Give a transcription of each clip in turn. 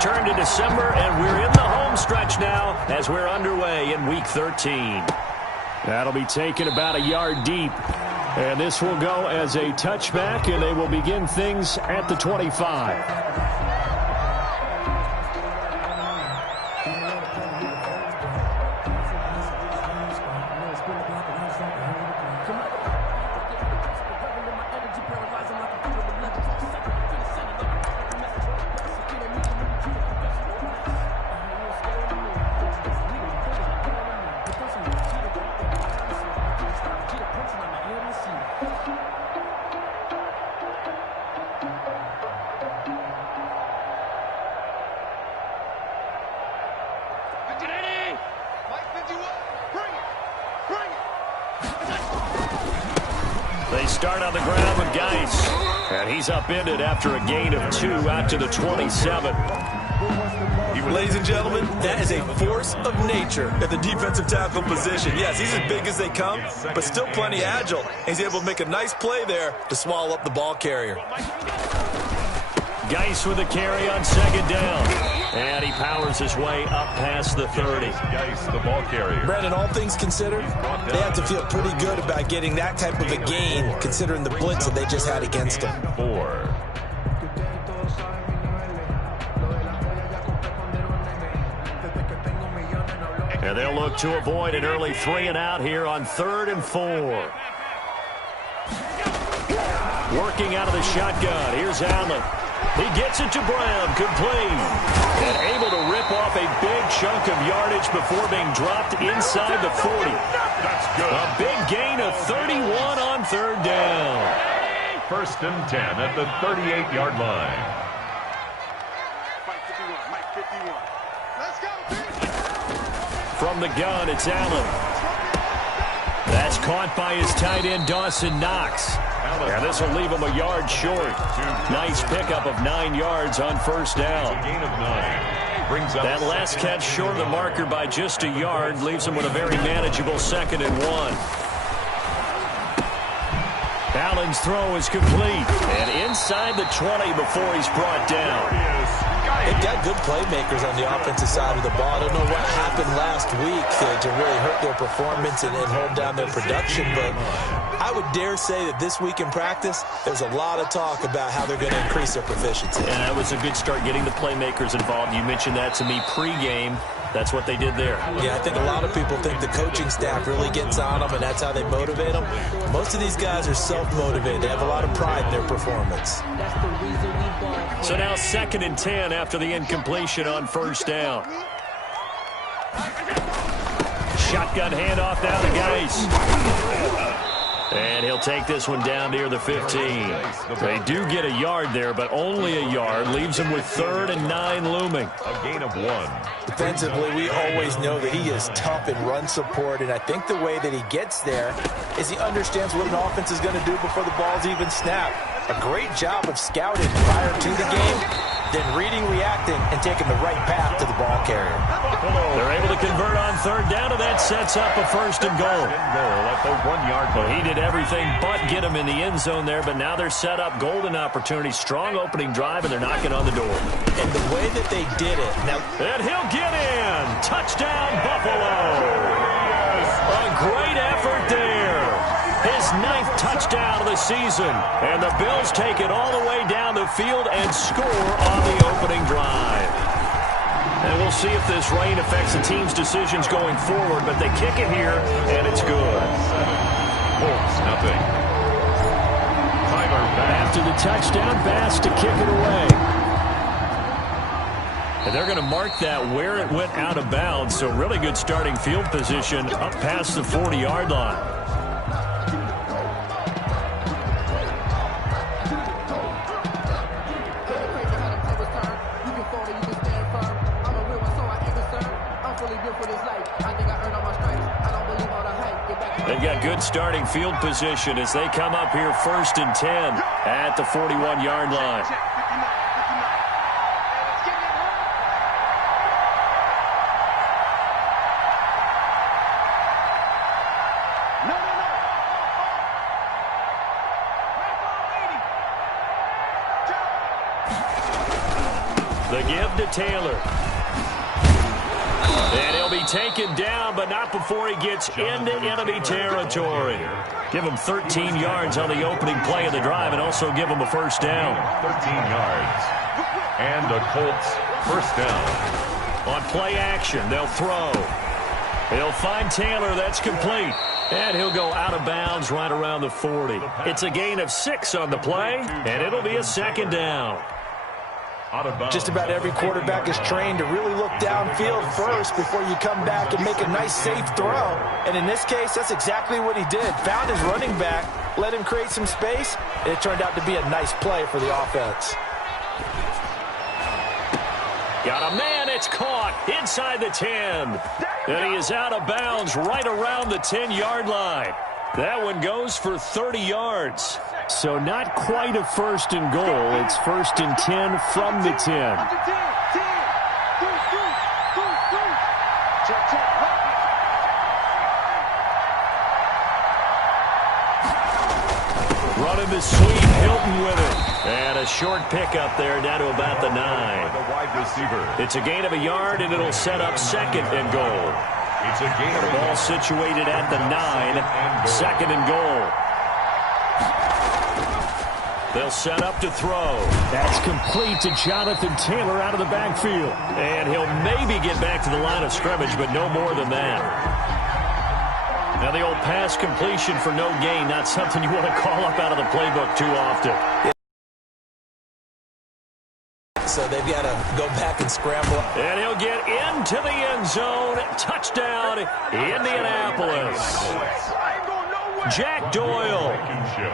turned to December, and we're in the home stretch now as we're underway in Week 13. That'll be taken about a yard deep. And this will go as a touchback, and they will begin things at the 25. They start on the ground with Geis. And he's upended after a gain of 2 out to the 27. Ladies and gentlemen, that is a force of nature at the defensive tackle position. Yes, he's as big as they come, but still plenty agile. He's able to make a nice play there to swallow up the ball carrier. Geis with a carry on second down. And he powers his way up past the 30. Geis, the ball carrier. Brandon, all things considered, they have to feel pretty good about getting that type of a gain, considering the blitz that they just had against them. 4. And they'll look to avoid an early 3 and out here on 3rd and 4. Working out of the shotgun. Here's Allen. He gets it to Brown, complete. And able to rip off a big chunk of yardage before being dropped inside the 40. That's good. A big gain of 31 on 3rd down. 1st and 10 at the 38-yard line. From the gun, it's Allen. That's caught by his tight end, Dawson Knox. And this will leave him a yard short. Nice pickup of 9 yards on 1st down. Gain of 9. Brings up that last catch short of the marker by just a yard leaves him with a very manageable 2nd and 1. Allen's throw is complete. And inside the 20 before he's brought down. They've got good playmakers on the offensive side of the ball. I don't know what happened last week to really hurt their performance and hold down their production, but I would dare say that this week in practice, there's a lot of talk about how they're going to increase their proficiency. And that was a good start getting the playmakers involved. You mentioned that to me pregame. That's what they did there. Yeah, I think a lot of people think the coaching staff really gets on them, and that's how they motivate them. Most of these guys are self-motivated. They have a lot of pride in their performance. So now 2nd and 10 after the incompletion on 1st down. Shotgun handoff down to Geis. And he'll take this one down near the 15. They do get a yard there, but only a yard. Leaves him with 3rd and 9 looming. A gain of 1. Defensively, we always know that he is tough in run support, and I think the way that he gets there is he understands what an offense is going to do before the ball's even snapped. A great job of scouting prior to the game, then reading, reacting, and taking the right path to the ball carrier. They're able to convert on 3rd down, and that sets up a 1st and goal. At the 1-yard line. He did everything but get him in the end zone there, but now they're set up golden opportunity. Strong opening drive, and they're knocking on the door. And the way that they did it. Now, and he'll get in. Touchdown, Buffalo. A great effort there. His 9th touchdown of the season. And the Bills take it all the way down the field and score on the opening drive. And we'll see if this rain affects the team's decisions going forward, but they kick it here, and it's good. Colts, nothing. Tyler Bass. After the touchdown, Bass to kick it away. And they're going to mark that where it went out of bounds, so really good starting field position up past the 40-yard line. They've got good starting field position as they come up here 1st and 10 at the 41-yard line. The The give to Taylor. And he'll be taken down, but not before he gets into enemy territory. Give him 13 yards on the opening play of the drive and also give him a first down. 13 yards. And the Colts first down. On play action, they'll throw. He'll find Taylor. That's complete. And he'll go out of bounds right around the 40. It's a gain of 6 on the play, and it'll be a second down. Just about every quarterback is trained to really look downfield first before you come back and make a nice, safe throw. And in this case, that's exactly what he did. Found his running back, let him create some space, and it turned out to be a nice play for the offense. Got a man, it's caught inside the 10. And he is out of bounds right around the 10-yard line. That one goes for 30 yards. So not quite a first and goal. It's first and 10 from the 10. Running the sweep, Hilton with it. And a short pickup there down to about the 9. The wide receiver. It's a gain of a yard, and it'll set up second and goal. It's a gain of a ball situated at the 9, second and goal. They'll set up to throw. That's complete to Jonathan Taylor out of the backfield. And he'll maybe get back to the line of scrimmage, but no more than that. Now the old pass completion for no gain, not something you want to call up out of the playbook too often. So they've got to go back and scramble. And he'll get into the end zone. Touchdown, Indianapolis. Jack Doyle,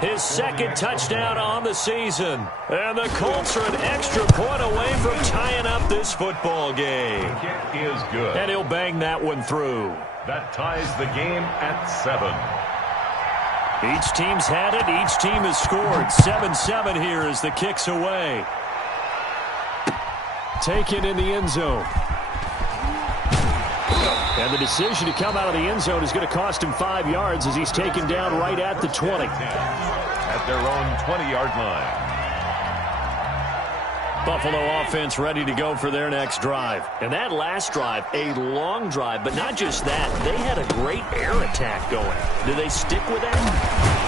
his second touchdown on the season. And the Colts are an extra point away from tying up this football game. Kick is good. And he'll bang that one through. That ties the game at 7. Each team's had it. Each team has scored. 7-7 here as the kick's away. Taken in the end zone. And the decision to come out of the end zone is going to cost him 5 yards as he's taken down right at the 20. At their own 20-yard line. Buffalo offense ready to go for their next drive. And that last drive, a long drive, but not just that. They had a great air attack going. Do they stick with that?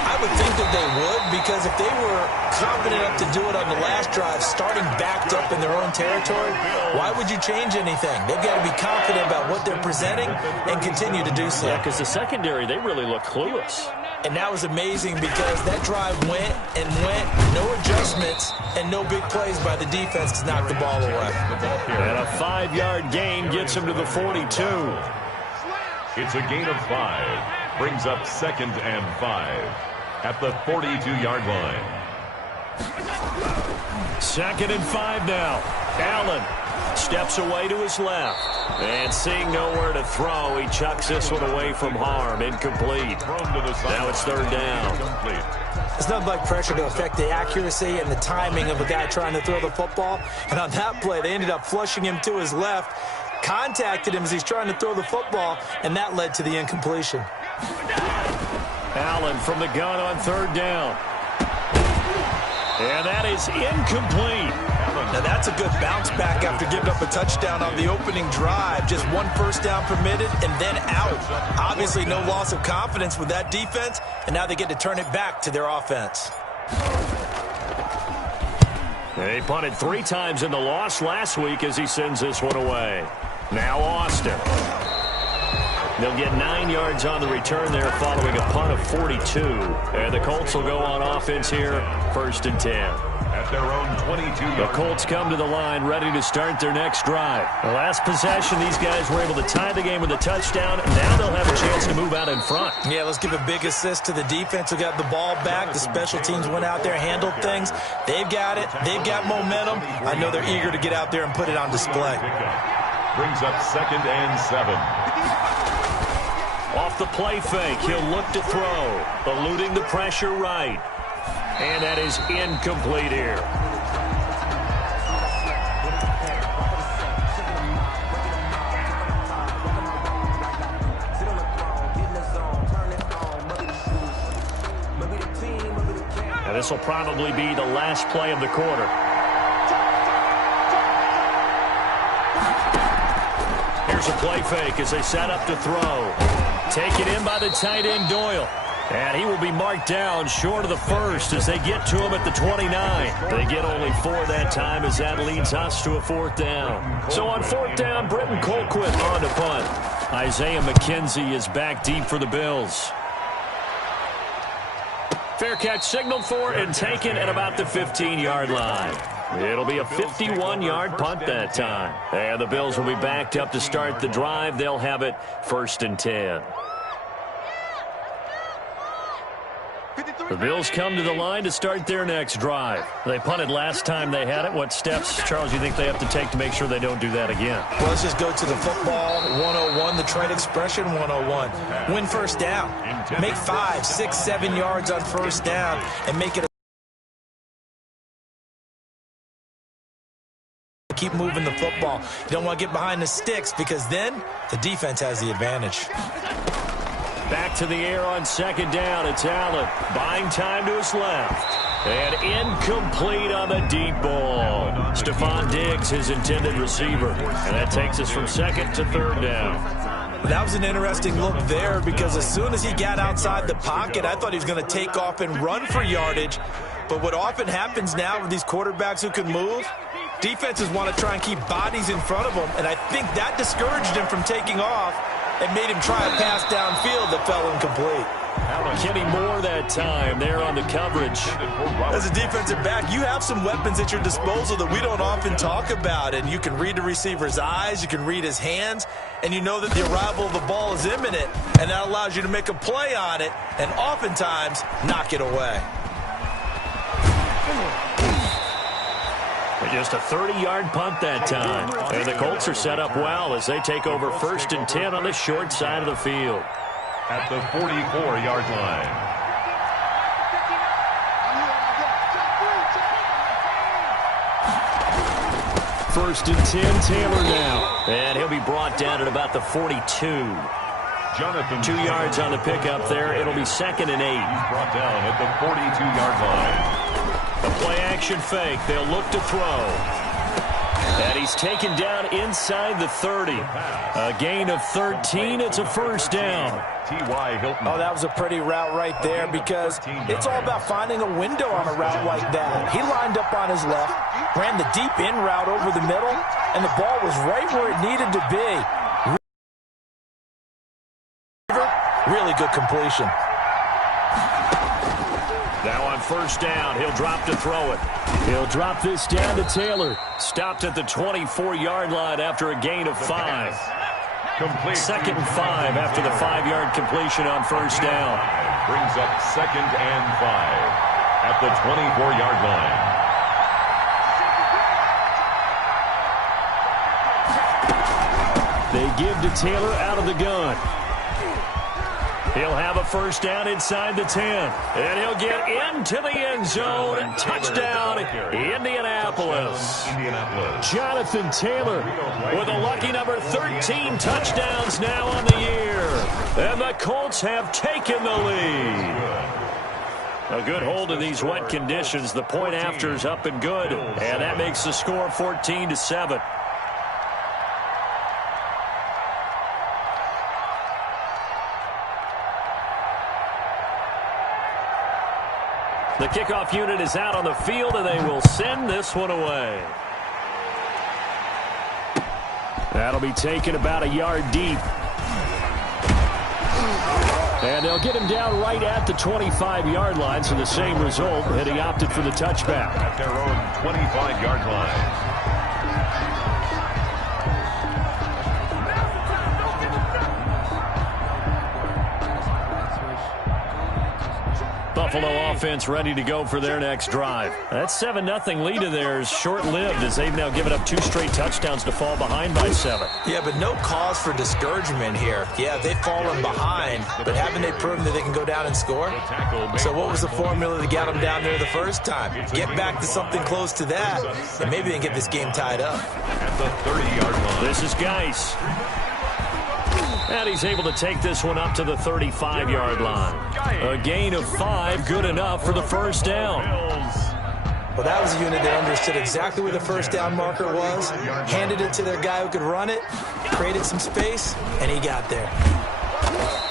I would think that they would, because if they were confident enough to do it on the last drive, starting backed up in their own territory, why would you change anything? They've got to be confident about what they're presenting and continue to do so. Yeah, because the secondary, they really look clueless. And that was amazing because that drive went and went, no adjustments, and no big plays by the defense to knock the ball away. And a 5-yard gain gets him to the 42. It's a gain of 5. Brings up second and 5 at the 42-yard line. Second and 5 now. Allen steps away to his left. And seeing nowhere to throw, he chucks this one away from harm. Incomplete. Now it's third down. It's nothing like pressure to affect the accuracy and the timing of a guy trying to throw the football. And on that play, they ended up flushing him to his left, contacted him as he's trying to throw the football, and that led to the incompletion. Allen from the gun on third down. And that is incomplete. Now that's a good bounce back after giving up a touchdown on the opening drive. Just one first down permitted and then out. Obviously no loss of confidence with that defense, and now they get to turn it back to their offense. They punted 3 times in the loss last week as he sends this one away. Now Austin. They'll get 9 yards on the return there following a punt of 42. And the Colts will go on offense here, first and 10. At their own 22. The Colts come to the line ready to start their next drive. The last possession, these guys were able to tie the game with a touchdown. Now they'll have a chance to move out in front. Yeah, let's give a big assist to the defense who got the ball back. The special teams went out there, handled things. They've got it. They've got momentum. I know they're eager to get out there and put it on display. Brings up second and 7. Off the play fake, he'll look to throw, eluding the pressure right. And that is incomplete here. Now this will probably be the last play of the quarter. Here's a play fake as they set up to throw. Taken in by the tight end, Doyle. And he will be marked down short of the first as they get to him at the 29. They get only 4 that time as that leads us to a 4th down. So on 4th down, Britton Colquitt on to punt. Isaiah McKenzie is back deep for the Bills. Fair catch signaled for and taken at about the 15-yard line. It'll be a 51-yard punt that time. And the Bills will be backed up to start the drive. They'll have it 1st and 10. The Bills come to the line to start their next drive. They punted last time they had it. What steps, Charles, you think they have to take to make sure they don't do that again? Well, let's just go to the football 101, the trade expression 101. Win first down. Make 5, 6, 7 yards on first down and make it keep moving the football. You don't want to get behind the sticks because then the defense has the advantage. Back to the air on 2nd down. It's Allen. Buying time to his left. And incomplete on the deep ball. Stephon Diggs, his intended receiver. And that takes us from 2nd to 3rd down. That was an interesting look there because as soon as he got outside the pocket, I thought he was going to take off and run for yardage. But what often happens now with these quarterbacks who can move, defenses want to try and keep bodies in front of them. And I think that discouraged him from taking off and made him try a pass downfield that fell incomplete. Kenny Moore that time there on the coverage. As a defensive back, you have some weapons at your disposal that we don't often talk about. And you can read the receiver's eyes, you can read his hands, and you know that the arrival of the ball is imminent. And that allows you to make a play on it and oftentimes knock it away. Just a 30-yard punt that time. And the Colts are set up well as they take over 1st and 10 on the short side of the field. At the 44-yard line. First and 10, Taylor now. And he'll be brought down at about the 42. Jonathan 2 yards on the pickup there. It'll be 2nd and 8. He's brought down at the 42-yard line. A play-action fake. They'll look to throw. And he's taken down inside the 30. A gain of 13. It's a 1st down. T.Y. Hilton. Oh, that was a pretty route right there because it's all about finding a window on a route like that. He lined up on his left, ran the deep in route over the middle, and the ball was right where it needed to be. Really good completion. Now on 1st down, he'll drop to throw it. He'll drop this down to Taylor. Stopped at the 24-yard line after a gain of 5. Complete. 2nd and 5 after the 5-yard completion on 1st down. Brings up 2nd and 5 at the 24-yard line. They give to Taylor out of the gun. He'll have a 1st down inside the 10. And he'll get into the end zone. Touchdown, Indianapolis. Jonathan Taylor with a lucky number 13 touchdowns now on the year. And the Colts have taken the lead. A good hold in these wet conditions. The point after is up and good. And that makes the score 14-7. The kickoff unit is out on the field, and they will send this one away. That'll be taken about a yard deep. And they'll get him down right at the 25-yard line, so the same result, and he opted for the touchback. At their own 25-yard line. Buffalo offense ready to go for their next drive. That 7-0 lead of theirs short-lived as they've now given up 2 straight touchdowns to fall behind by 7. Yeah, but no cause for discouragement here. Yeah, they've fallen behind, but haven't they proven that they can go down and score? So what was the formula that got them down there the first time? Get back to something close to that, and maybe they can get this game tied up. At the 30-yard line. This is Geis. And he's able to take this one up to the 35-yard line. A gain of 5, good enough for the 1st down. Well, that was a unit that understood exactly where the first down marker was, handed it to their guy who could run it, created some space, and he got there.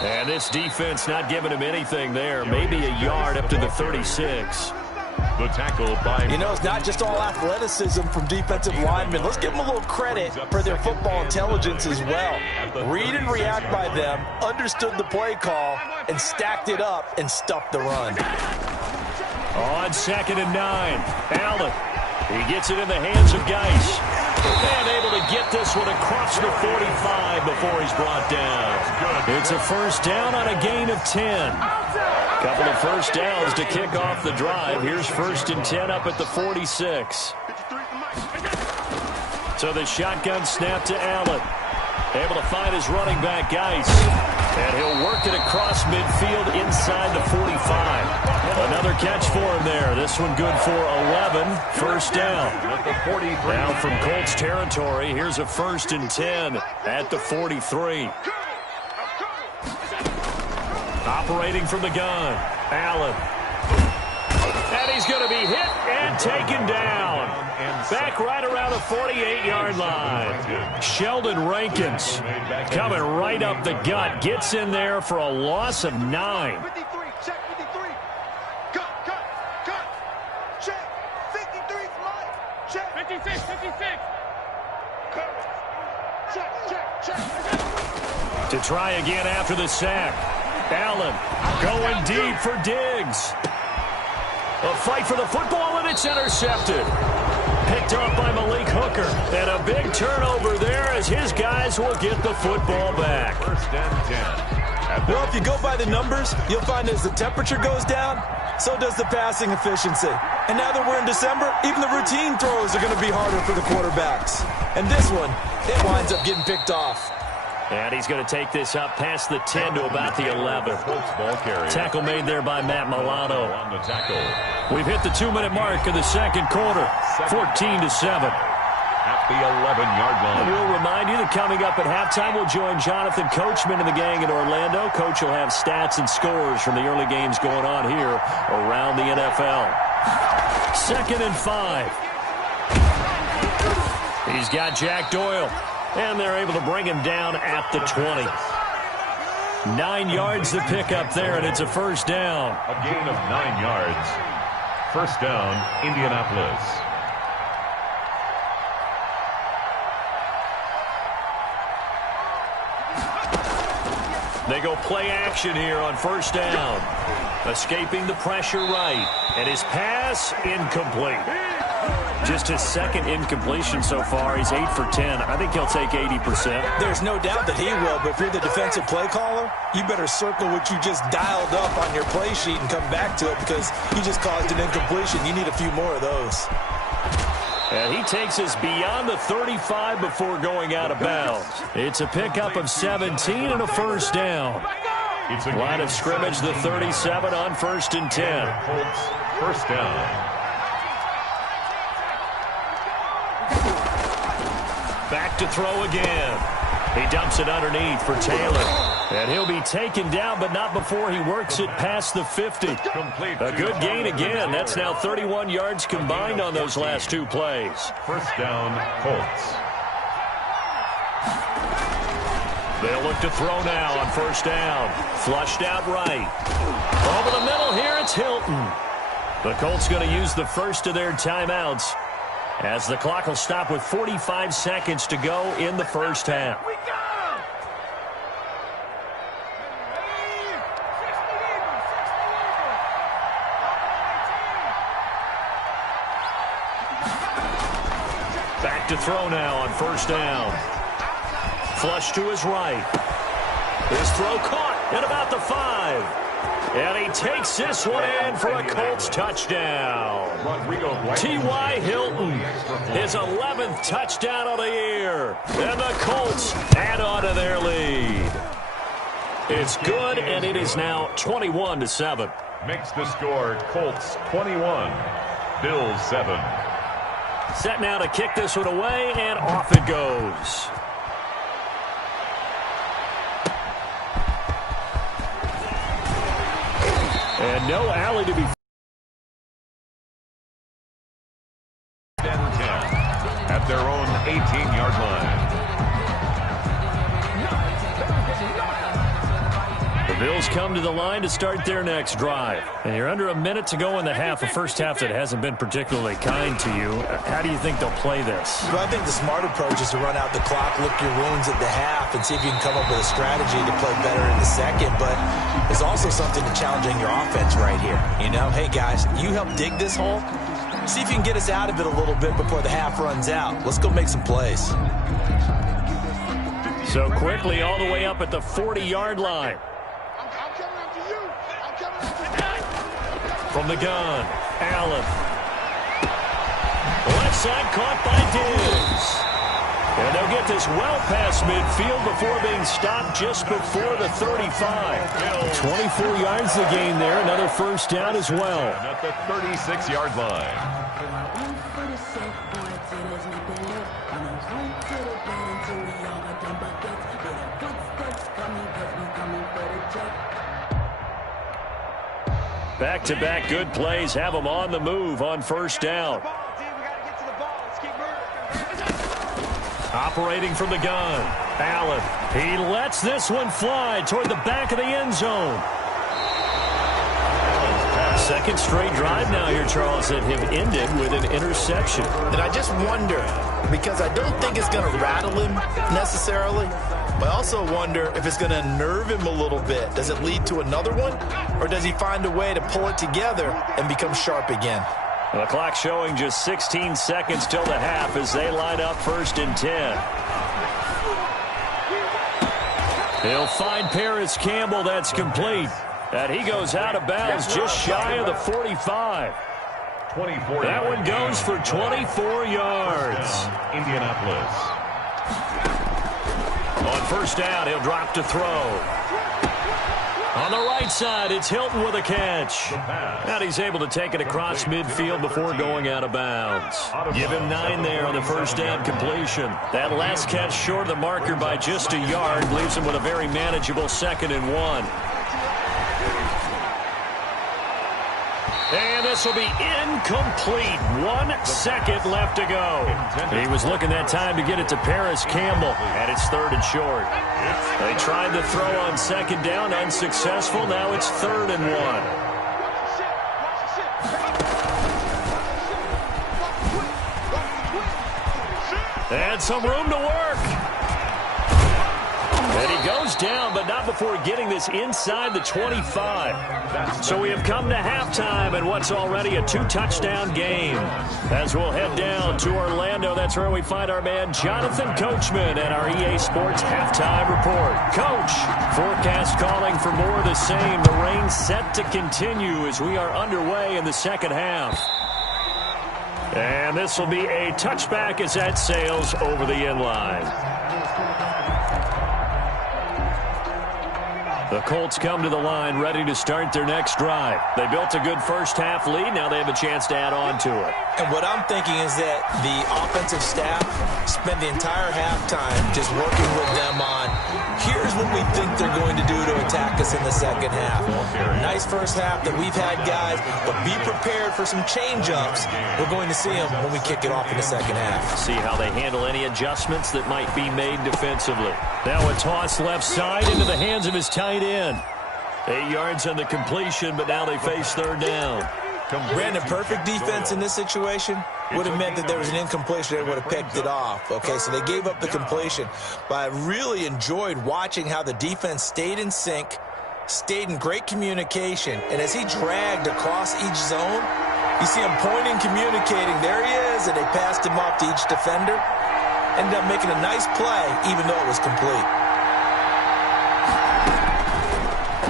And this defense not giving him anything there. Maybe a yard up to the 36. The tackle by... You know, it's not just all athleticism from defensive linemen. Let's give them a little credit for their football intelligence as well. Read and react by them, understood the play call, and stacked it up and stuffed the run. On 2nd and 9, Allen. He gets it in the hands of Geis. And able to get this one across the 45 before he's brought down. It's a first down on a gain of 10. Couple of first downs to kick off the drive. Here's 1st and 10 up at the 46. So the shotgun snap to Allen. Able to find his running back, Geis. And he'll work it across midfield inside the 45. Another catch for him there. This one good for 11. First down. Now from Colts territory, here's a 1st and 10 at the 43. Operating from the gun, Allen. And he's going to be hit and taken down. Back right around the 48-yard line. Sheldon Rankins coming right up the gut. Gets in there for a loss of 9. 53, check 53. Cut. Check. 53, slide. Check. 56. Cut. Check. To try again after the sack. Allen going deep for Diggs. A fight for the football, and it's intercepted. Picked up by Malik Hooker. And a big turnover there as his guys will get the football back. 1st and 10. Well, if you go by the numbers, you'll find as the temperature goes down, so does the passing efficiency. And now that we're in December, even the routine throws are going to be harder for the quarterbacks. And this one, it winds up getting picked off. And he's going to take this up past the 10 to about the 11. Tackle made there by Matt Milano. On the tackle. We've hit the 2-minute mark of the second quarter, 14-7. At the 11-yard line. We'll remind you that coming up at halftime, we'll join Jonathan Coachman and the gang in Orlando. Coach will have stats and scores from the early games going on here around the NFL. 2nd and 5. He's got Jack Doyle. And they're able to bring him down at the 20. 9 yards to pick up there, and it's a first down. A gain of 9 yards. First down, Indianapolis. They go play action here on first down. Escaping the pressure right. And his pass incomplete. Just his 2nd incompletion so far. He's 8 for 10. I think he'll take 80%. There's no doubt that he will, but if you're the defensive play caller, you better circle what you just dialed up on your play sheet and come back to it because you just caused an incompletion. You need a few more of those. And he takes us beyond the 35 before going out of bounds. It's a pickup of 17 and a first down. Line of scrimmage, the 37 on 1st and 10. Colts, first down. Back to throw again. He dumps it underneath for Taylor. And he'll be taken down, but not before he works it past the 50. A good gain again. That's now 31 yards combined on those last 2 plays. First down, Colts. They'll look to throw now on first down. Flushed out right. Over the middle here, it's Hilton. The Colts going to use the first of their timeouts as the clock will stop with 45 seconds to go in the first half. Back to throw now on first down. Flush to his right. His throw caught at about the 5. And he takes this one in for a Colts touchdown. T.Y. Hilton, his 11th touchdown of the year. And the Colts add on to their lead. It's good, and it is now 21-7. Makes the score Colts 21, Bills 7. Set now to kick this one away, and off it goes. And no alley to be line. The Bills come to the line to start their next drive. And you're under a minute to go in the half, a first half that hasn't been particularly kind to you. How do you think they'll play this? Well, I think the smart approach is to run out the clock, lick your wounds at the half, and see if you can come up with a strategy to play better in the second. But there's also something to challenging your offense right here. You know, hey, guys, you help dig this hole. See if you can get us out of it a little bit before the half runs out. Let's go make some plays. So quickly all the way up at the 40-yard line. From the gun, Allen. Left side caught by Diggs. And they'll get this well past midfield before being stopped just before the 35. 24 yards the gain there. Another first down as well. And at the 36-yard line. Back-to-back good plays have them on the move on first down. Operating from the gun, Allen. He lets this one fly toward the back of the end zone. Second straight drive now here, Charles, that have ended with an interception. And I just wonder, because I don't think it's going to rattle him necessarily, but I also wonder if it's going to unnerve him a little bit. Does it lead to another one, or does he find a way to pull it together and become sharp again? Well, the clock showing just 16 seconds till the half as they line up 1st and 10. He'll find Paris Campbell. That's complete. And he goes out of bounds just shy of the 45. 24. That one goes for 24 yards. Indianapolis. On first down, he'll drop to throw. On the right side, it's Hilton with a catch. And he's able to take it across midfield before going out of bounds. Give him 9 there on the first down completion. That last catch short of the marker by just a yard leaves him with a very manageable 2nd and 1. And this will be incomplete. 1 second left to go. He was looking that time to get it to Paris Campbell, and it's 3rd and short. They tried to throw on 2nd down, unsuccessful. Now it's 3rd and 1. And some room to work. And he goes down, but not before getting this inside the 25. So we have come to halftime and what's already a 2-touchdown game. As we'll head down to Orlando, that's where we find our man Jonathan Coachman at our EA Sports Halftime Report. Coach, forecast calling for more of the same. The rain set to continue as we are underway in the second half. And this will be a touchback as that sails over the end line. The Colts come to the line ready to start their next drive. They built a good first half lead. Now they have a chance to add on to it. And what I'm thinking is that the offensive staff spent the entire halftime just working with them on, here's what we think they're going to do to attack us in the second half. Nice first half that we've had, guys, but be prepared for some change-ups. We're going to see them when we kick it off in the second half. See how they handle any adjustments that might be made defensively. Now a toss left side into the hands of his tight end. 8 yards on the completion, but now they face 3rd down. Brandon, perfect defense in this situation would have meant that there was an incompletion. They would have picked it off. Okay, so they gave up the completion. But I really enjoyed watching how the defense stayed in sync, stayed in great communication. And as he dragged across each zone, you see him pointing, communicating. There he is, and they passed him off to each defender. Ended up making a nice play, even though it was complete.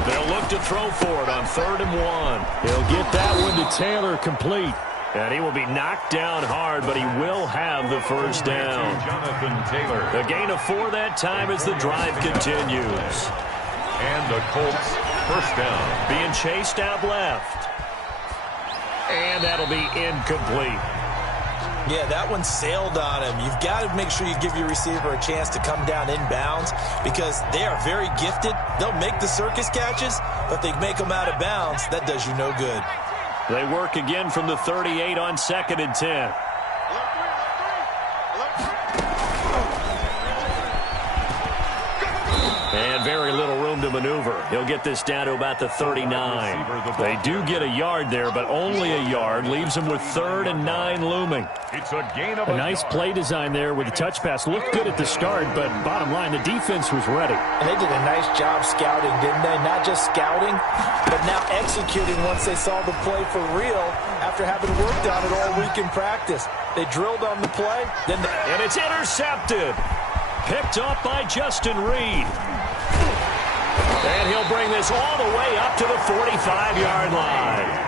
They'll look to throw for it on 3rd and 1. He'll get that one to Taylor complete. And he will be knocked down hard, but he will have the first down. Jonathan Taylor. A gain of 4 that time as the drive continues. And the Colts first down. Being chased out left. And that'll be incomplete. Yeah, that one sailed on him. You've got to make sure you give your receiver a chance to come down inbounds because they are very gifted. They'll make the circus catches, but they make them out of bounds. That does you no good. They work again from the 38 on 2nd and 10. And very little room to maneuver. He'll get this down to about the 39. They do get a yard there, but only a yard. Leaves them with 3rd and 9 looming. It's a gain of a nice play design there with the touch pass. Looked good at the start, but bottom line, the defense was ready. And they did a nice job scouting, didn't they? Not just scouting, but now executing once they saw the play for real after having worked on it all week in practice. They drilled on the play, and it's intercepted. Picked up by Justin Reed. And he'll bring this all the way up to the 45-yard line.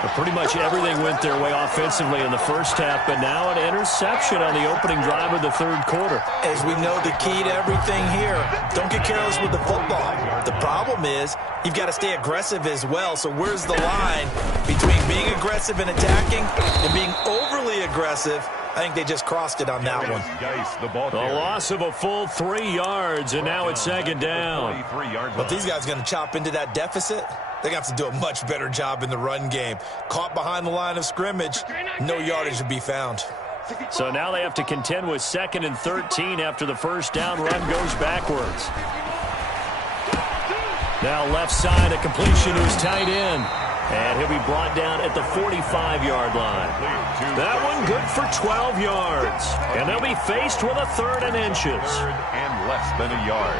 But pretty much everything went their way offensively in the first half, but now an interception on the opening drive of the 3rd quarter. As we know, the key to everything here, don't get careless with the football. The problem is you've got to stay aggressive as well. So where's the line between being aggressive and attacking and being overly aggressive? I think they just crossed it on that one. The loss of a full 3 yards, and now it's 2nd down. But these guys are going to chop into that deficit. They're going to have to do a much better job in the run game. Caught behind the line of scrimmage, no yardage to be found. So now they have to contend with 2nd and 13 after the first down run goes backwards. Now left side, a completion to his tight end. And he'll be brought down at the 45-yard line. That one good for 12 yards. And they'll be faced with a 3rd and inches. 3rd and less than a yard.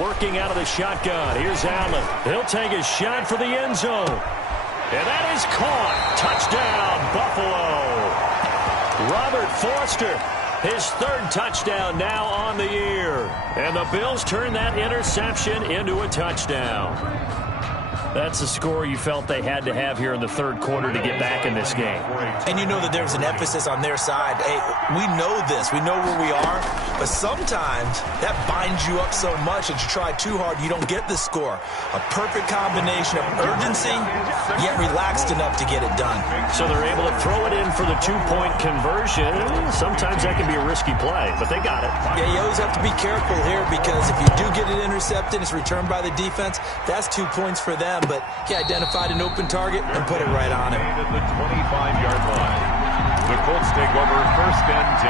Working out of the shotgun. Here's Allen. He'll take a shot for the end zone. And that is caught. Touchdown, Buffalo. Robert Foster, his 3rd touchdown now on the year. And the Bills turn that interception into a touchdown. That's the score you felt they had to have here in the 3rd quarter to get back in this game. And you know that there's an emphasis on their side. Hey, we know this. We know where we are. But sometimes that binds you up so much that you try too hard, you don't get the score. A perfect combination of urgency, yet relaxed enough to get it done. So they're able to throw it in for the 2-point conversion. Sometimes that can be a risky play, but they got it. Yeah, you always have to be careful here because if you do get it intercepted, it's returned by the defense, that's 2 points for them. But he identified an open target and put it right on him. At the 25-yard line. The Colts take over 1st and 10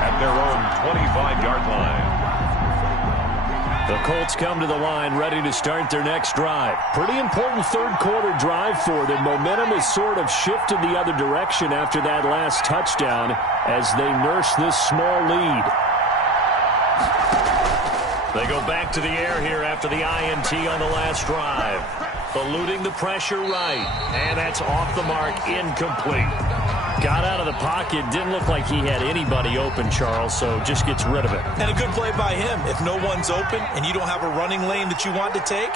at their own 25-yard line. The Colts come to the line ready to start their next drive. Pretty important 3rd quarter drive for them. Momentum has sort of shifted the other direction after that last touchdown as they nurse this small lead. They go back to the air here after the INT on the last drive. Eluding the pressure right. And that's off the mark, incomplete. Got out of the pocket, didn't look like he had anybody open, Charles, so just gets rid of it. And a good play by him. If no one's open and you don't have a running lane that you want to take,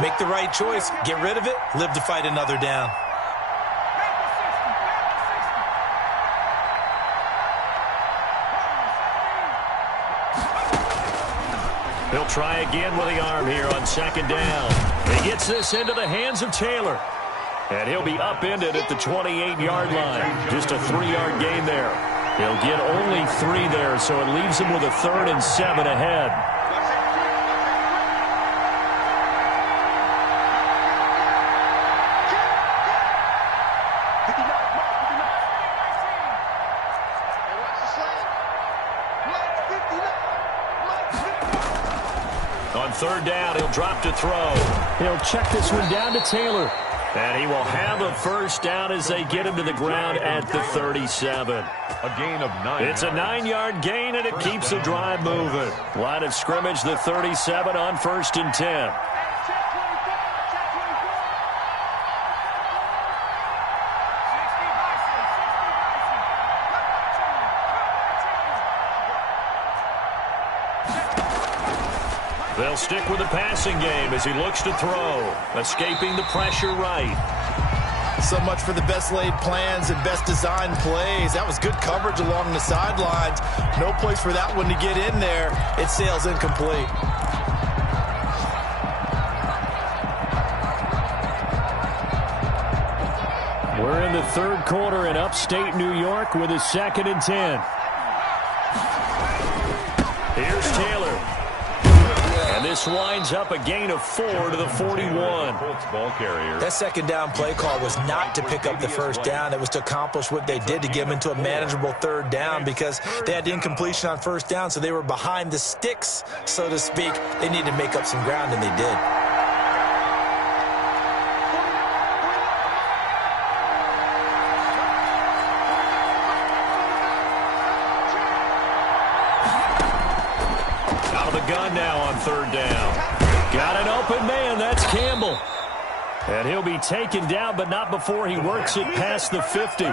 make the right choice. Get rid of it, live to fight another down. He'll try again with the arm here on 2nd down. He gets this into the hands of Taylor. And he'll be upended at the 28-yard line. Just a 3-yard gain there. He'll get only 3 there, so it leaves him with a 3rd and 7 ahead. On 3rd down, he'll drop to throw. He'll check this one down to Taylor. And he will have a first down as they get him to the ground at the 37. A gain of 9. It's a 9-yard gain, and it keeps the drive moving. Line of scrimmage, the 37 on 1st and 10. They'll stick with the passing game as he looks to throw. Escaping the pressure right. So much for the best laid plans and best designed plays. That was good coverage along the sidelines. No place for that one to get in there. It sails incomplete. We're in the 3rd quarter in upstate New York with a 2nd and 10. Here's Taylor. And This winds up a gain of 4 to the 41. That second down play call was not to pick up the first down. It was to accomplish what they did, to get them into a manageable third down, because they had incompletion on first down, so they were behind the sticks, so to speak. They needed to make up some ground, and they did. Gun now on third down. Got an open man. That's Campbell. And he'll be taken down, but not before he works it past the 50.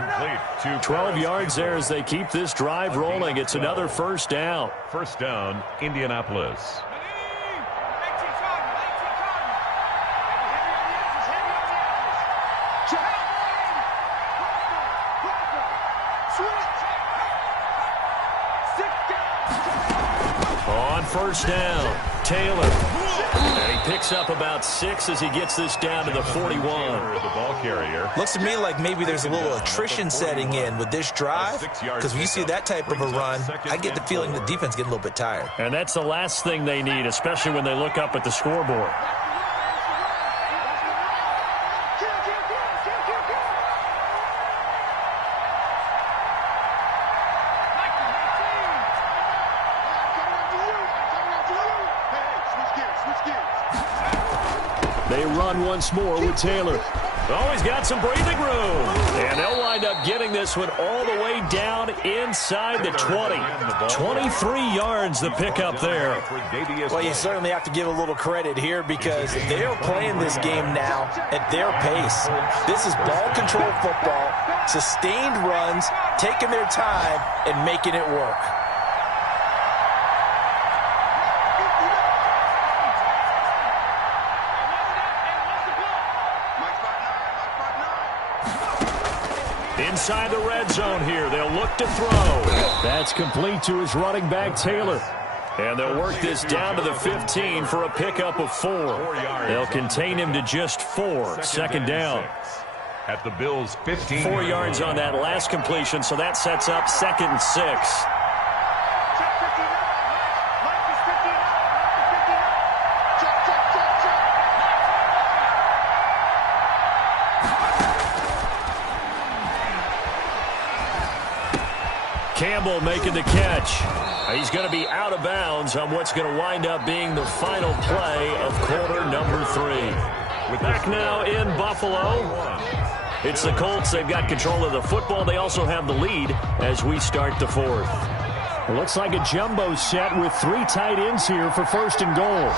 12 yards there as they keep this drive rolling. It's another first down. First down, Indianapolis. On first down, Taylor. And he picks up about 6 as he gets this down to the 41. The ball carrier. Looks to me like maybe there's a little attrition setting in with this drive, because when you see that type of a run, I get the feeling the defense getting a little bit tired. And that's the last thing they need, especially when they look up at the scoreboard. They run once more with Taylor. Oh, he's got some breathing room. And they'll wind up getting this one all the way down inside the 20. 23 yards the pickup there. Well, you certainly have to give a little credit here, because they're playing this game now at their pace. This is ball control football, sustained runs, taking their time and making it work. Inside the red zone here. They'll look to throw. That's complete to his running back, Taylor. And they'll work this down to the 15 for a pickup of 4. They'll contain him to just 4. Second down. At the Bills' 15. 4 yards on that last completion, so that sets up 2nd and 6. Campbell making the catch. He's going to be out of bounds on what's going to wind up being the final play of quarter number 3. Back now in Buffalo. It's the Colts. They've got control of the football. They also have the lead as we start the 4th. It looks like a jumbo set with 3 tight ends here for 1st and goal.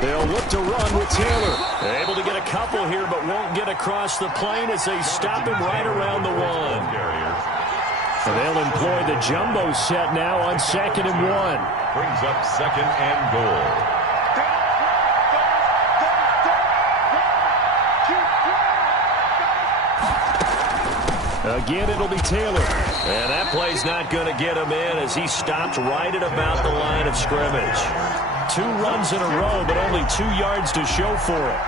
They'll look to run with Taylor. They're able to get a couple here, but won't get across the plane as they stop him right around the 1. And they'll employ the jumbo set now on 2nd and 1. Brings up 2nd and goal. Again, it'll be Taylor. And that play's not going to get him in as he stopped right at about the line of scrimmage. 2 runs in a row, but only 2 yards to show for it.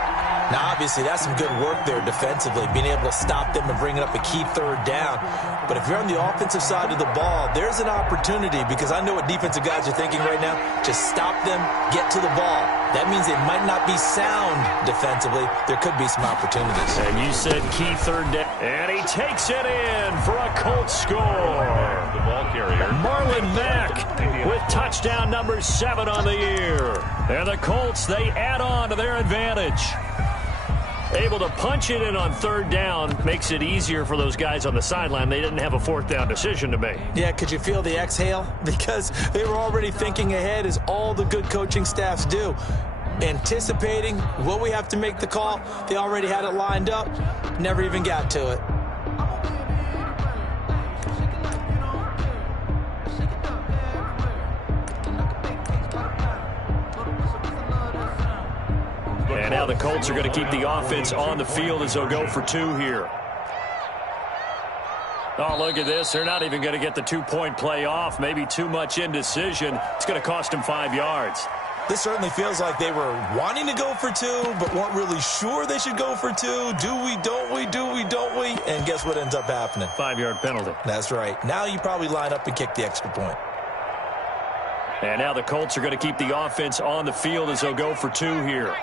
Now, obviously, that's some good work there defensively, being able to stop them and bringing up a key third down. But if you're on the offensive side of the ball, there's an opportunity, because I know what defensive guys are thinking right now. Just stop them, get to the ball. That means they might not be sound defensively. There could be some opportunities. And you said key third down. And he takes it in for a Colts score. The ball carrier. Marlon Mack with touchdown number 7 on the year. And the Colts, they add on to their advantage. Able to punch it in on 3rd down makes it easier for those guys on the sideline. They didn't have a 4th down decision to make. Yeah, could you feel the exhale? Because they were already thinking ahead, as all the good coaching staffs do. Anticipating, will we have to make the call? They already had it lined up. Never even got to it. And now the Colts are going to keep the offense on the field as they'll go for 2 here. Oh, look at this. They're not even going to get the 2-point play off. Maybe too much indecision. It's going to cost them 5 yards. This certainly feels like they were wanting to go for 2, but weren't really sure they should go for 2. Do we, don't we, do we, don't we? And guess what ends up happening? 5-yard penalty. That's right. Now you probably line up and kick the extra point. And now the Colts are going to keep the offense on the field as they'll go for 2 here.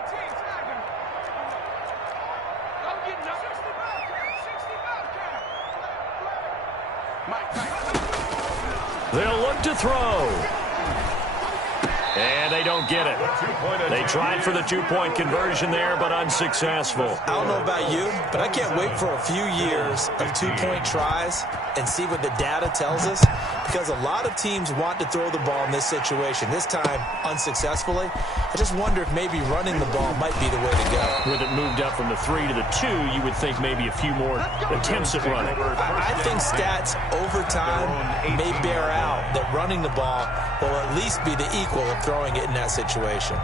They'll look to throw. And they don't get it. They tried for the 2-point conversion there, but unsuccessful. I don't know about you, but I can't wait for a few years of 2-point tries and see what the data tells us, because a lot of teams want to throw the ball in this situation. This time, unsuccessfully. I just wonder if maybe running the ball might be the way to go. With it moved up from the 3 to the 2, you would think maybe a few more attempts at running. I think stats over time may bear out that running the ball will at least be the equal of throwing it in that situation.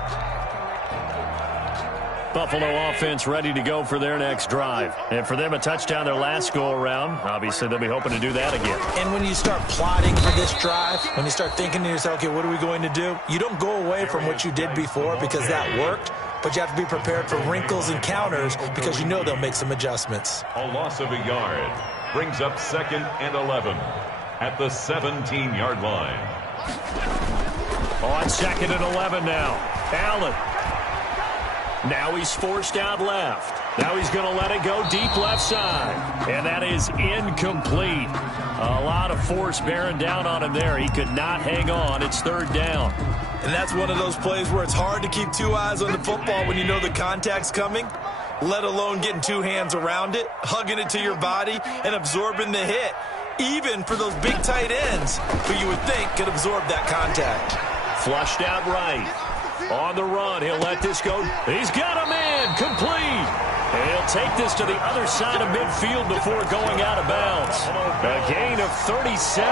Buffalo offense ready to go for their next drive. And for them, a touchdown their last go-around. Obviously, they'll be hoping to do that again. And when you start plotting for this drive, when you start thinking to yourself, okay, what are we going to do? You don't go away from what you did before because that worked, but you have to be prepared for wrinkles and counters because you know they'll make some adjustments. A loss of a yard brings up 2nd and 11 at the 17-yard line. On 2nd and 11 now. Allen. Now he's forced out left. Now he's going to let it go deep left side. And that is incomplete. A lot of force bearing down on him there. He could not hang on. It's 3rd down. And that's one of those plays where it's hard to keep 2 eyes on the football when you know the contact's coming, let alone getting 2 hands around it, hugging it to your body, and absorbing the hit. Even for those big tight ends who you would think could absorb that contact. Flushed out right. On the run, he'll let this go. He's got a man, complete. And he'll take this to the other side of midfield before going out of bounds. A gain of 37.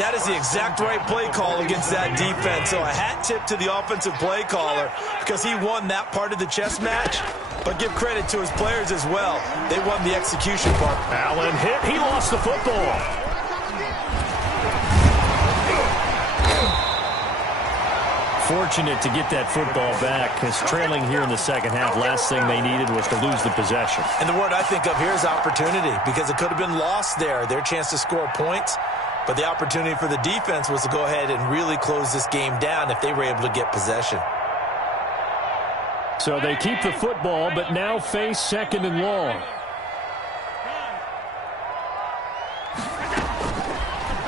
That is the exact right play call against that defense. So a hat tip to the offensive play caller because he won that part of the chess match. But give credit to his players as well. They won the execution part. Allen hit. He lost the football. Fortunate to get that football back because trailing here in the second half, last thing they needed was to lose the possession. And the word I think of here is opportunity because it could have been lost there, their chance to score points. But the opportunity for the defense was to go ahead and really close this game down if they were able to get possession. So they keep the football, but now face 2nd and long.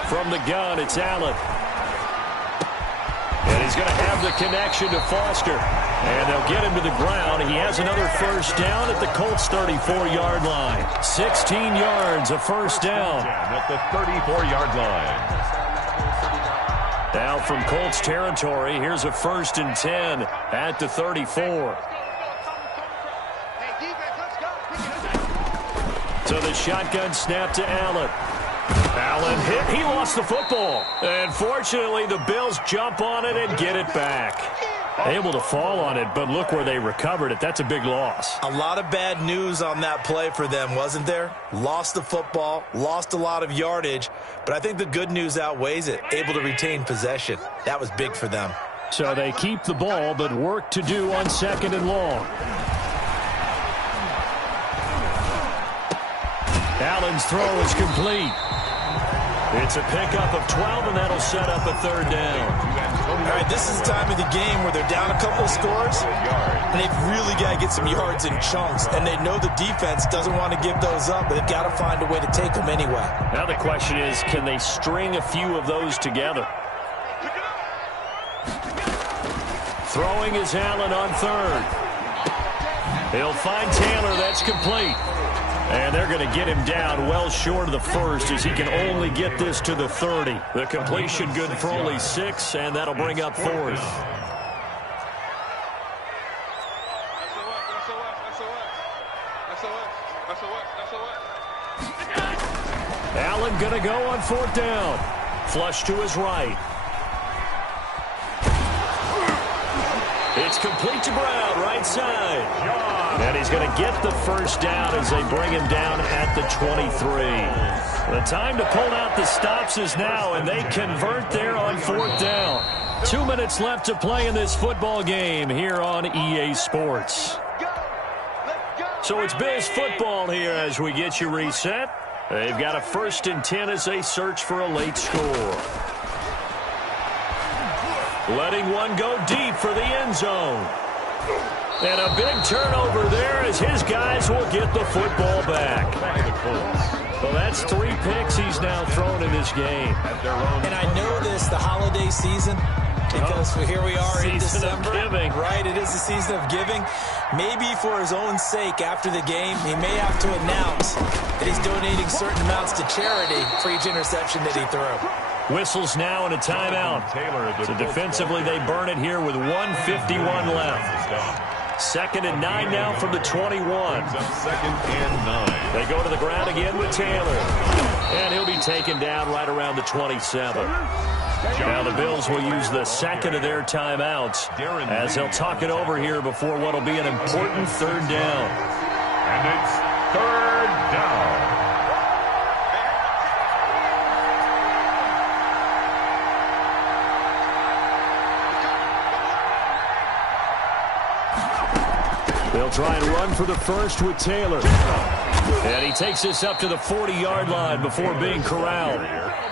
From the gun, it's Allen. And he's going to have the connection to Foster. And they'll get him to the ground. He has another 1st down at the Colts' 34-yard line. 16 yards, a 1st down. At the 34-yard line. Now from Colts territory, here's a 1st and 10 at the 34. So the shotgun snap to Allen. Allen hit. He lost the football. And fortunately, the Bills jump on it and get it back. Able to fall on it, but look where they recovered it. That's a big loss. A lot of bad news on that play for them, wasn't there? Lost the football, lost a lot of yardage, but I think the good news outweighs it. Able to retain possession. That was big for them. So they keep the ball, but work to do on 2nd and long. Allen's throw is complete. It's a pickup of 12, and that'll set up a 3rd down. All right, this is the time of the game where they're down a couple of scores, and they've really got to get some yards in chunks, and they know the defense doesn't want to give those up, but they've got to find a way to take them anyway. Now the question is, can they string a few of those together? Throwing is Allen on 3rd. He'll find Taylor. That's complete. And they're going to get him down well short of the 1st as he can only get this to the 30. The completion good for only 6, and that'll bring up 4th. Allen going to go on 4th down. Flush to his right. It's complete to Brown, right side. And he's going to get the 1st down as they bring him down at the 23. The time to pull out the stops is now, and they convert there on 4th down. 2 minutes left to play in this football game here on EA Sports. So it's Bills football here as we get you reset. They've got a 1st and 10 as they search for a late score. letting one go deep for the end zone. And a big turnover there as his guys will get the football back. Well, that's 3 picks he's now thrown in this game. And I know this, the holiday season, because here we are in December. Right, it is the season of giving. Maybe for his own sake after the game, he may have to announce that he's donating certain amounts to charity for each interception that he threw. Whistles now and a timeout. So defensively, they burn it here with 1:51 left. 2nd and 9 now from the 21. 2nd and 9. They go to the ground again with Taylor. And he'll be taken down right around the 27. Now the Bills will use the 2nd of their timeouts as they'll talk it over here before what will be an important 3rd down. And it's 3rd down. They'll try and run for the first with Taylor. And he takes this up to the 40-yard line before being corralled.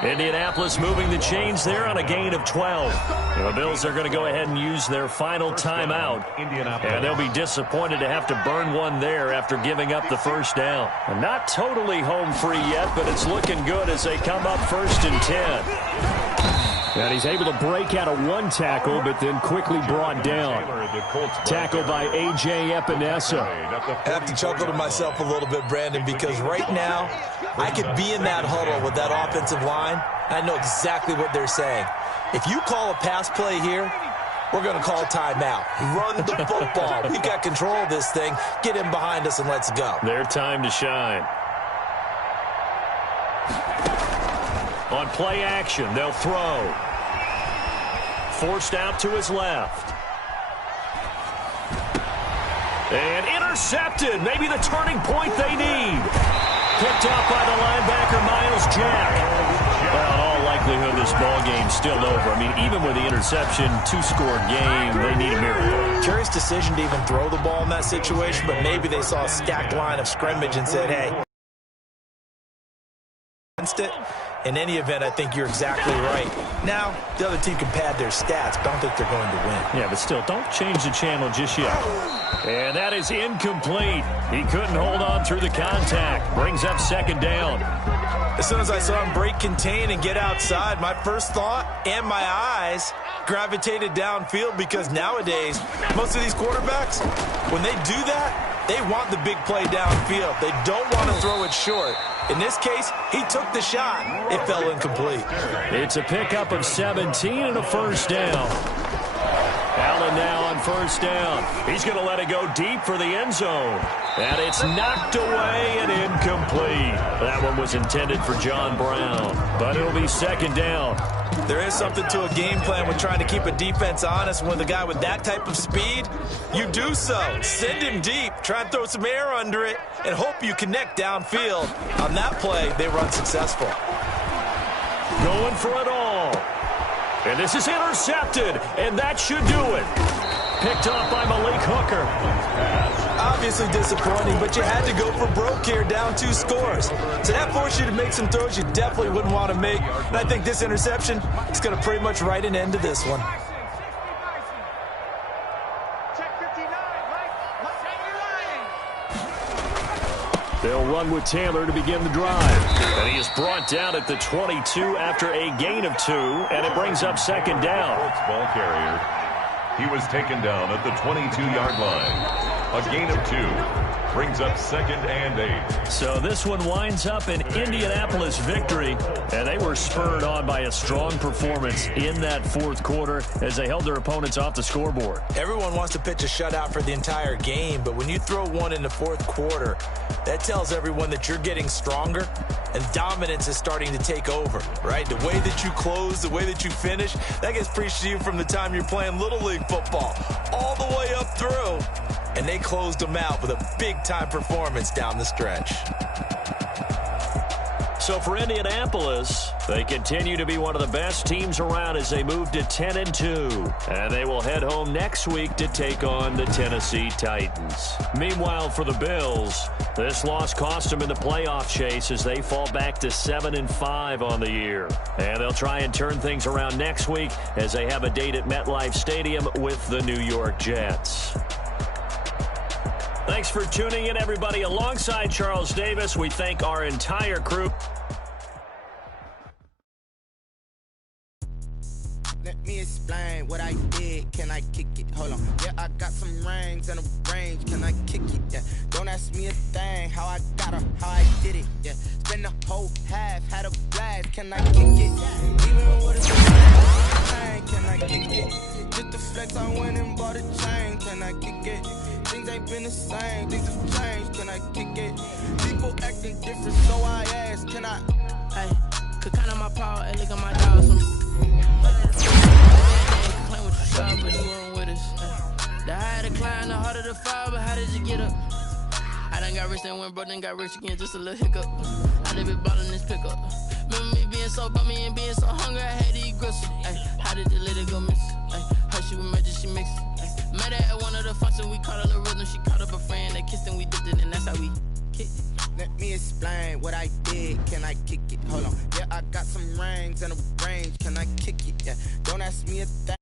Indianapolis moving the chains there on a gain of 12. The Bills are going to go ahead and use their final timeout. And they'll be disappointed to have to burn one there after giving up the first down. And not totally home free yet, but it's looking good as they come up 1st and 10. And he's able to break out of one tackle, but then quickly brought down. Tackle by A.J. Epinesa. I have to chuckle to myself a little bit, Brandon, because right now I could be in that huddle with that offensive line. I know exactly what they're saying. If you call a pass play here, we're going to call a timeout. Run the football. We got control of this thing. Get him behind us and let's go. Their time to shine. On play action, they'll throw. Forced out to his left. And intercepted. Maybe the turning point they need. Picked up by the linebacker, Miles Jack. Well, in all likelihood, this ball game's still over. I mean, even with the interception, 2-score game, they need a miracle. Curious decision to even throw the ball in that situation, but maybe they saw a stacked line of scrimmage and said, hey. It. In any event, I think you're exactly right. Now, the other team can pad their stats, but I don't think they're going to win. Yeah, but still, don't change the channel just yet. And that is incomplete. He couldn't hold on through the contact. Brings up 2nd down. As soon as I saw him break contain and get outside, my first thought and my eyes gravitated downfield because nowadays, most of these quarterbacks, when they do that, they want the big play downfield. They don't want to throw it short. In this case, he took the shot. It fell incomplete. It's a pickup of 17 and a 1st down. Allen now on 1st down. He's going to let it go deep for the end zone. And it's knocked away and incomplete. That one was intended for John Brown. But it'll be 2nd down. There is something to a game plan with trying to keep a defense honest. With a guy with that type of speed, you do so. Send him deep. Try and throw some air under it and hope you connect downfield. On that play, they run successful. Going for it all. And this is intercepted, and that should do it. Picked off by Malik Hooker. Obviously disappointing, but you had to go for broke here, down 2 scores. So that forced you to make some throws you definitely wouldn't want to make. And I think this interception is going to pretty much write an end to this one. They'll run with Taylor to begin the drive. And he is brought down at the 22 after a gain of 2, and it brings up 2nd down. Ball carrier. He was taken down at the 22-yard line. A gain of 2. Brings up 2nd and 8. So this one winds up an Indianapolis victory, and they were spurred on by a strong performance in that 4th quarter as they held their opponents off the scoreboard. Everyone wants to pitch a shutout for the entire game, but when you throw one in the 4th quarter, that tells everyone that you're getting stronger and dominance is starting to take over, right? The way that you close, the way that you finish, that gets preached to you from the time you're playing Little League football all the way up through. And they closed them out with a big-time performance down the stretch. So for Indianapolis, they continue to be one of the best teams around as they move to 10-2. And they will head home next week to take on the Tennessee Titans. Meanwhile, for the Bills, this loss cost them in the playoff chase as they fall back to 7-5 on the year. And they'll try and turn things around next week as they have a date at MetLife Stadium with the New York Jets. Thanks for tuning in, everybody. Alongside Charles Davis, we thank our entire crew. Let me explain what I did. Can I kick it? Hold on. Yeah, I got some rings and a range. Can I kick it? Yeah. Don't ask me a thing. How I got her, how I did it. Yeah. Spend the whole half, had a blast. Can I kick it? Even with a chain, can I kick it? Just the flex, I went and bought a chain. Can I kick it? Things ain't been the same. Things have changed. Can I kick it? People acting different, so I ask. Can I? Hey, could count on my power and look at my dollars. Claim what you saw, but you weren't with us. The higher the climb, the harder the fall, but how did you get up? I done got rich, then went broke, then got rich again, just a little hiccup. I live it ballin' this pickup. Remember me being so bummy and being so hungry, I had to eat gristle. Ay, how did you let it go miss? Ay, how she was magic, she mixed. Met her at one of the functions, we caught her the rhythm, she caught up a friend, they kissed and we dipped it, and that's how we kicked it. Let me explain what I did. Can I kick it? Hold on. Yeah, I got some rings and a range. Can I kick it? Yeah. Don't ask me a thing.